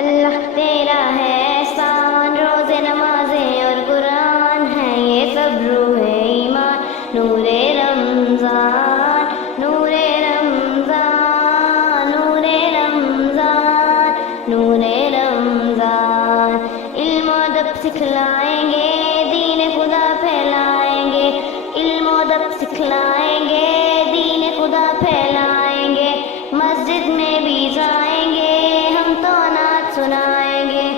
اللہ تیرا ہے احسان، روزے نمازیں اور قرآن ہے یہ سب روح ایمان، نور رمضان نور رمضان نور رمضان نور رمضان۔ علم و ادب سکھلائیں گے، دین خدا پھیلائیں گے، علم و ادب سکھلائیں گے، دین خدا پھیلائیں گے، مسجد میں بھی جائیں گے، ہم تو نعت سنائیں گے۔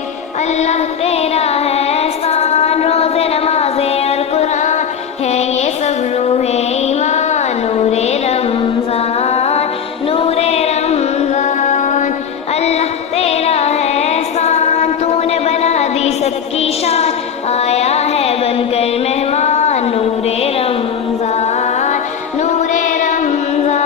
اللہ تیرا ہے احسان، روزے نمازیں اور قرآن ہے یہ سب روح ایمان، نور رمضان نور رمضان۔ اللہ تیرا ہے احسان، تو نے بنا دی سب کی شان، آیا ہے بن کر مہمان، نور رمضان نور رمضان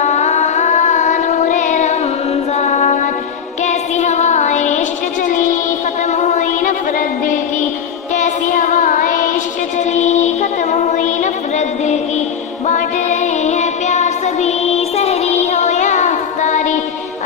نور رمضان۔ کیسی ہوائیں عشق چلی ختم ہوئی نفرت دل کی، کیسی ہوائیں عشق چلی ختم ہوئی نفرت دل کی، بانٹ رہے ہیں پیار سبھی سحری ہو یا افطاری۔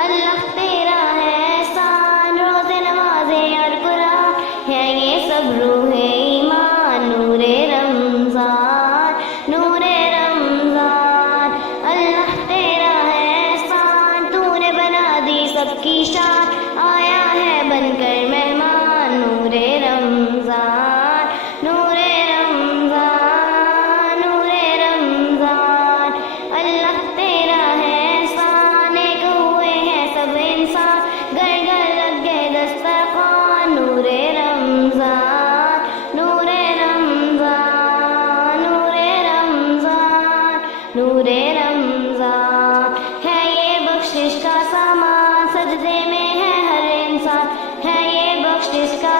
اللہ تیرا ہے احسان، روزے نمازیں اور قرآن ہے یہ سب روح ایمان، نور رمضان نور رمضان۔ اللہ تیرا ہے احسان، تو نے بنا دی سب کی شان، آیا ہے بن کر مہمان، نور رمضان نور رمضان نور رمضان۔ اللہ تیرا ہے احسان، ایک ہوئے ہیں سب انسان، گھر گھر لگ گئے دسترخوان، نور رمضان نور رمضان نور رمضان نور رمضان۔ ہے یہ بخشش کا سامان، سجدے میں ہے ہر انسان، ہے یہ بخشش کا